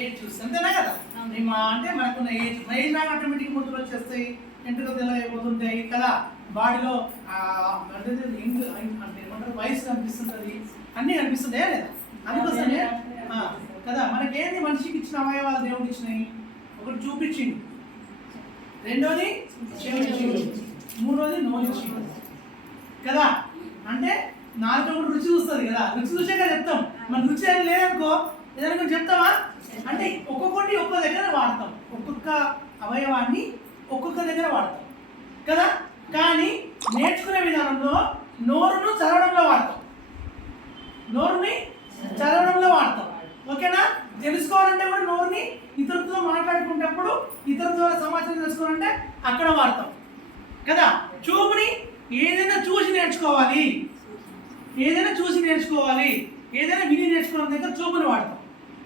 Age చూసి అంతేనా కదా. అంటే మనకున్న ఏజ్ నాకు ఆటోమేటిక్ ముద్రలు వచ్చేస్తాయి, ఎంట్రుకలు తెల్లైపోతుంటాయి కదా, బాడీలో అంటే ఏమంటారు వయసు కనిపిస్తుంటుంది, అన్నీ కనిపిస్తుంటాయా లేదా. అందుకోసమే కదా మనకేంది మనిషికి ఇచ్చిన అవయవాలు దేవుడికి ఇచ్చినాయి. ఒకటి చూపించింది, రెండోది చెవిచ్చింది, మూడోది నోరిచ్చింది కదా. అంటే నాలుగు ఒకటి రుచి చూస్తుంది కదా, రుచి చూసాక చెప్తాం. మన రుచి అని లేదనుకో ఏదైనా చెప్తామా అంటే ఒక్కొక్కటి ఒక్కొక్క దగ్గర వాడతాం, ఒక్కొక్క అవయవాన్ని ఒక్కొక్క దగ్గర వాడతాం కదా. కానీ నేర్చుకునే విధానంలో నోరును చదవడంలో వాడతాం, నోరుని చదవడంలో వాడతాం. ఓకేనా. తెలుసుకోవాలంటే కూడా నోరుని ఇతరులతో మాట్లాడుకునేటప్పుడు ఇతరుల ద్వారా సమాచారం తెలుసుకోవాలంటే అక్కడ వాడతాం కదా. చూపుని ఏదైనా చూసి నేర్చుకోవాలి, ఏదైనా చూసి నేర్చుకోవాలి, ఏదైనా విని నేర్చుకోవడం దగ్గర చూపుని వాడతాం.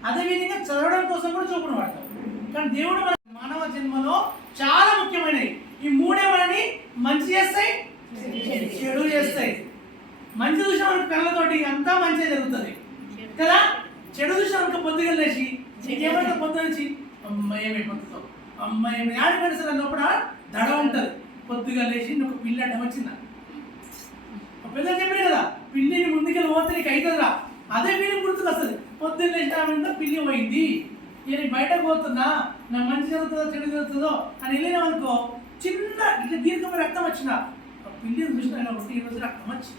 అదేవిధంగా చదవడం కోసం కూడా చూపుని వాడతాం. కానీ దేవుడు మన మానవ జన్మలో చాలా ముఖ్యమైనవి ఈ మూడే. మనని మంచి చేస్తాయి, చెడు చేస్తాయి. మంచి చూసిన మనకు కళ్ళతోటి అంతా మంచిగా జరుగుతుంది కదా. చెడు చూసిన మనకు పొద్దుగా లేచి నీకేమైనా పొద్దు నుంచి అమ్మాయి ఏమైపోతుందో, అమ్మాయి ఆడి పెడతారు అన్నప్పుడు దడ ఉంటుంది. పొద్దుగా లేచి నువ్వు పిల్లి అడ్డం వచ్చిందా, పిల్లలు చెప్పారు కదా, పిల్లిని ముందుకెళ్ళి పోతే నీకు అవుతుందిరా, అదే పిల్లి గుర్తుకు వస్తుంది. పొద్దున్న లేచిన పిల్లి పోయింది, నేను బయటకు పోతున్నా, నా మంచి జరుగుతుందో చెడు జరుగుతుందో అని వెళ్ళినాం అనుకో, చిన్న ఇట్లా దీర్ఘమైన రక్తం వచ్చిన పిల్లిని చూసిన కాబట్టి ఈరోజు రక్తం వచ్చి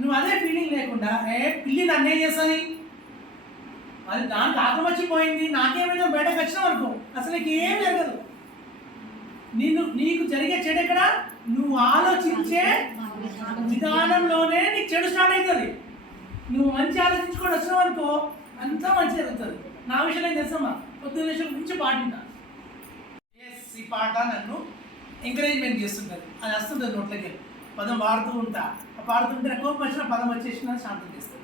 నువ్వు అదే ఫీలింగ్ లేకుండా పిల్లి నన్ను ఏం చేస్తుంది, అది దానికి ఆకం వచ్చిపోయింది, నాకేమైనా బయటకు వచ్చినావు అనుకో అసలు నీకు ఏం జరగదు. నీకు జరిగే చెడు ఎక్కడ, నువ్వు ఆలోచించే విధానంలోనే నీకు చెడు స్టార్ట్ అవుతుంది. నువ్వు మంచి ఆలోచించుకొని వచ్చినావు అనుకో అంతా మంచి జరుగుతుంది. నా విషయం ఏం చేస్తామా పొద్దున్న విషయం గురించి పాటింటా. ఈ పాట నన్ను ఎంకరేజ్మెంట్ చేస్తుంటుంది, అది వస్తుంటుంది నోట్లకి, పదం వాడుతూ ఉంటా. పాడుతుంటే నాకు కోపం వచ్చిన పదం వచ్చేసిన శాంతం చేస్తుంది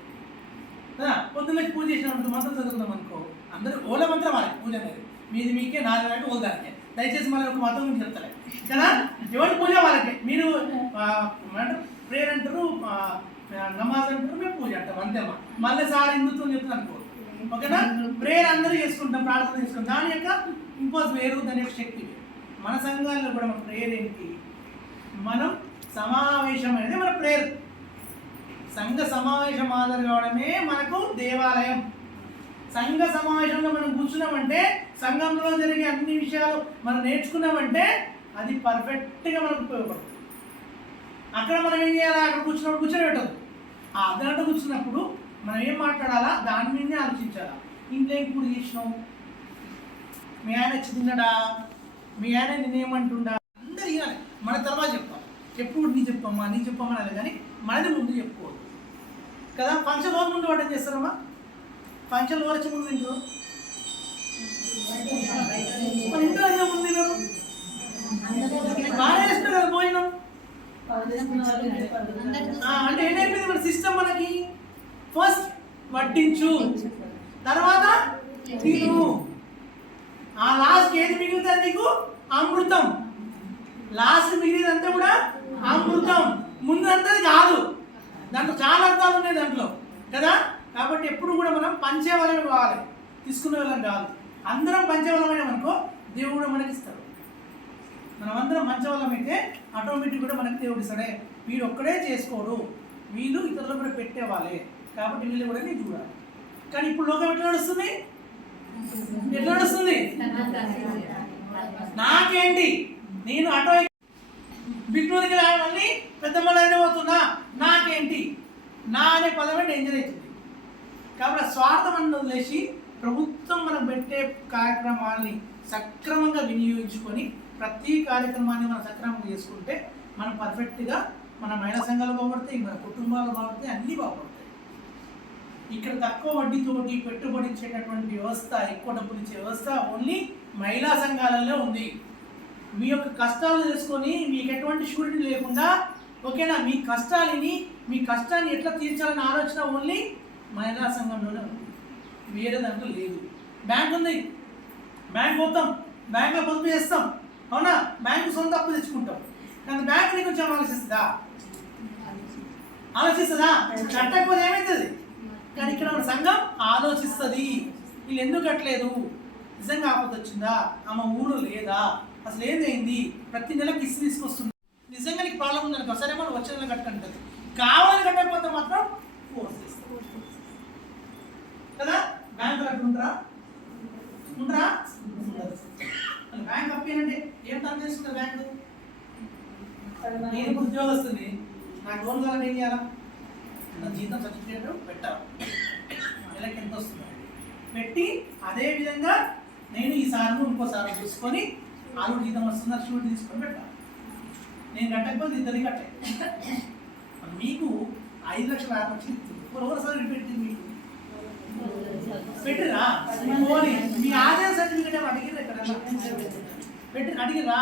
కదా. పొద్దున్న పూజ చేసిన మంత్రం చదువుకుందాం అనుకో, అందరూ ఓల మంత్రం వాళ్ళకి పూజ అనేది, మీది మీకే నాది దానికి ఓదానికే. దయచేసి మళ్ళీ ఒక మతం గురించి చెప్తారు కదా, ఎవరి పూజ వాళ్ళకి. మీరు ప్రేయర్ అంటారు, నమాజ్ అంటారు, మేము పూజ అంటాం అంతేమా. మళ్ళీ సార్ హిందుత్వం చెప్తాను అనుకో. ఓకేనా. ప్రేయర్ అందరూ చేసుకుంటాం, ప్రార్థన చేసుకుంటాం, దాని యొక్క ఇంపాజ్ వేరు, దాని యొక్క శక్తి. మన సంఘాల్లో కూడా మన ప్రేయర్ ఏంటి, మనం సమావేశం అనేది మన ప్రేయర్. సంఘ సమావేశం హాజరు కావడమే మనకు దేవాలయం. సంఘ సమావేశంలో మనం కూర్చున్నామంటే, సంఘంలో జరిగే అన్ని విషయాలు మనం నేర్చుకున్నామంటే అది పర్ఫెక్ట్గా మనకు ఉపయోగపడుతుంది. అక్కడ మనం ఏం చేయాలా, అక్కడ కూర్చున్నప్పుడు కూర్చొని పెట్టదు. ఆ అర్ధగంట కూర్చున్నప్పుడు మనం ఏం మాట్లాడాలా దాని మీదనే ఆలోచించాలా. ఇంట్లో ఏం కూడి చేసినావు, మీ ఆయన వచ్చి తిన్నాడా, మీ ఆయన నేనేమంటుండా, అందరు ఇవ్వాలి. మన తర్వాత చెప్తాం, ఎప్పుడు నీ చెప్పమ్మా నీ చెప్పమ్మా అలా, కానీ మనది ముందు చెప్పుకోవద్దు కదా. ఫంక్షన్ రోజు ముందు వంట చేస్తారమ్మా, ఫంక్షన్ వచ్చి ముందు తింటారు, మన ఇంట్లో అయినా ముందు తినరు, బాగా చేస్తారు కదా భోజనం. అంటే ఏంటైపోయింది మన సిస్టమ్, మనకి ఫస్ట్ వడ్డించు, తర్వాత తిను, ఆ లాస్ట్ ఏది మిగులుతుంది నీకు, అమృతం. లాస్ట్ మిగిలిదంతా కూడా అమృతం, ముందు అంతా కాదు. దాంట్లో చాలా అర్థాలు ఉన్నాయి దాంట్లో కదా. కాబట్టి ఎప్పుడు కూడా మనం పంచేవలమే కావాలి, తీసుకునే వాళ్ళం కాదు. అందరం పంచేవలమైన అనుకో దేవుడు మనకి ఇస్తాడు. మనం అందరం పంచవలం అయితే ఆటోమేటిక్ కూడా మనకి దేవుడు ఇస్తాడే. వీడు ఒక్కడే చేసుకోడు, వీళ్ళు ఇతరులు కూడా పెట్టేవాళ్ళే, కాబట్టి వీళ్ళు కూడా నేను చూడాలి. కానీ ఇప్పుడు లోకం ఎట్లా నడుస్తుంది, ఎట్లా నడుస్తుంది, నాకేంటి, నేను ఆటో బిగ్నూరికి రావని పెద్దమ్మలైన పోతున్నా, నాకేంటి, నా అనే పదమే డేంజర్ అవుతుంది. కాబట్టి స్వార్థం అన్నది వదిలేసి ప్రభుత్వం మనం పెట్టే కార్యక్రమాల్ని సక్రమంగా వినియోగించుకొని ప్రతి కార్యక్రమాన్ని మనం సక్రమంగా చేసుకుంటే మనం పర్ఫెక్ట్గా మన మహిళా సంఘాలు బాగుపడతాయి, మన కుటుంబాలు బాగుపడతాయి, అన్నీ బాగుపడతాయి. ఇక్కడ తక్కువ వడ్డీతోటి పెట్టుబడి ఇచ్చేటటువంటి వ్యవస్థ, ఎక్కువ డబ్బులు ఇచ్చే వ్యవస్థ ఓన్లీ మహిళా సంఘాలలో ఉంది. మీ యొక్క కష్టాలు తెలుసుకొని మీకు ఎటువంటి షూరిటీ లేకుండా, ఓకేనా, మీ కష్టాలని మీ కష్టాన్ని ఎట్లా తీర్చాలని ఆలోచన ఓన్లీ మహిళా సంఘంలోనే ఉంది, వేరే దాంట్లో లేదు. బ్యాంక్ ఉంది, బ్యాంక్ పోతాం, బ్యాంక్లో పొదుపు చేస్తాం, అవునా, బ్యాంకు సొంత అప్పు తెచ్చుకుంటాం. కానీ బ్యాంక్ నీ కొంచెం ఆలోచిస్తుందా, కట్టకపోతే ఏమవుతుంది. కానీ ఇక్కడ మన సంఘం ఆలోచిస్తుంది, వీళ్ళు ఎందుకు కట్టలేదు, నిజంగా ఆపద వచ్చిందా, ఆమె ఊరు లేదా, అసలు ఏమైంది, ప్రతి నెల కిస్తీ తీసుకొస్తుంది, నిజంగా నీకు ప్రాబ్లం ఉందనుకో సరే మనం వచ్చే నెల కట్టండి, కావాలని కట్టకపోతే మాత్రం ఫోర్స్ చేస్తాం కదా. బ్యాంకులు అట్లా ఉంటారా బ్యాంక్ అప్పేనండి ఏం తను చేస్తుంది బ్యాంకు. నేను ఇప్పుడు ఉద్యోగస్తుంది, నాకు లోన్ కావాలని ఏం చేయాలా, నా జీతం సర్టిఫికేట్ పెట్టాలి, నెలకి ఎంత వస్తుంది పెట్టి, అదే విధంగా నేను ఈసారి ఇంకోసారి చూసుకొని ఆరు జీతం వస్తుందా షూట్ తీసుకొని పెట్టాలి. నేను కట్టకపోతే ఇద్దరికి కట్టాలి. మీకు 5 లక్షల 6 లక్షలు ఇస్తుంది, ఒకసారి పెట్టి మీకు పెట్టిరా పోనీ మీ ఆదాయ సర్టిఫికేట్ ఏమో అడిగిరా, ఇక్కడ పెట్టి అడిగిరా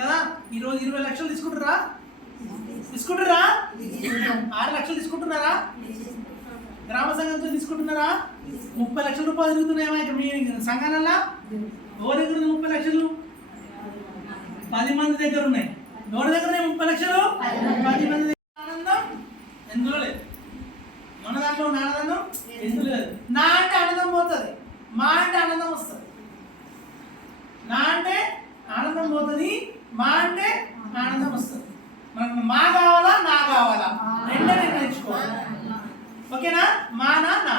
కదా. ఈరోజు 20 లక్షలు తీసుకుంటారా 6 లక్షలు తీసుకుంటున్నారా, గ్రామ సంఘంతో తీసుకుంటున్నారా, 30 లక్షల రూపాయలు తిరుగుతున్నాయేమో ఇక్కడ మీ సంఘాలల్లో. ఎవరి దగ్గర 30 లక్షలు, 10 మంది దగ్గర ఉన్నాయి. ఎవరి దగ్గర 30 లక్షలు, 10 మంది దగ్గర. ఆనందం ఎందులో లేదు, మన దాంట్లో ఉన్న ఆనందం ఎందులో లేదు. నా అంటే ఆనందం పోతుంది, మా అంటే ఆనందం వస్తుంది. నా అంటే ఆనందం పోతుంది, మా అంటే ఆనందం వస్తుంది. మనకు మా కావాలా నా కావాలా రెండే నిర్ణయించుకోవాలి. ఓకేనా, మానా నా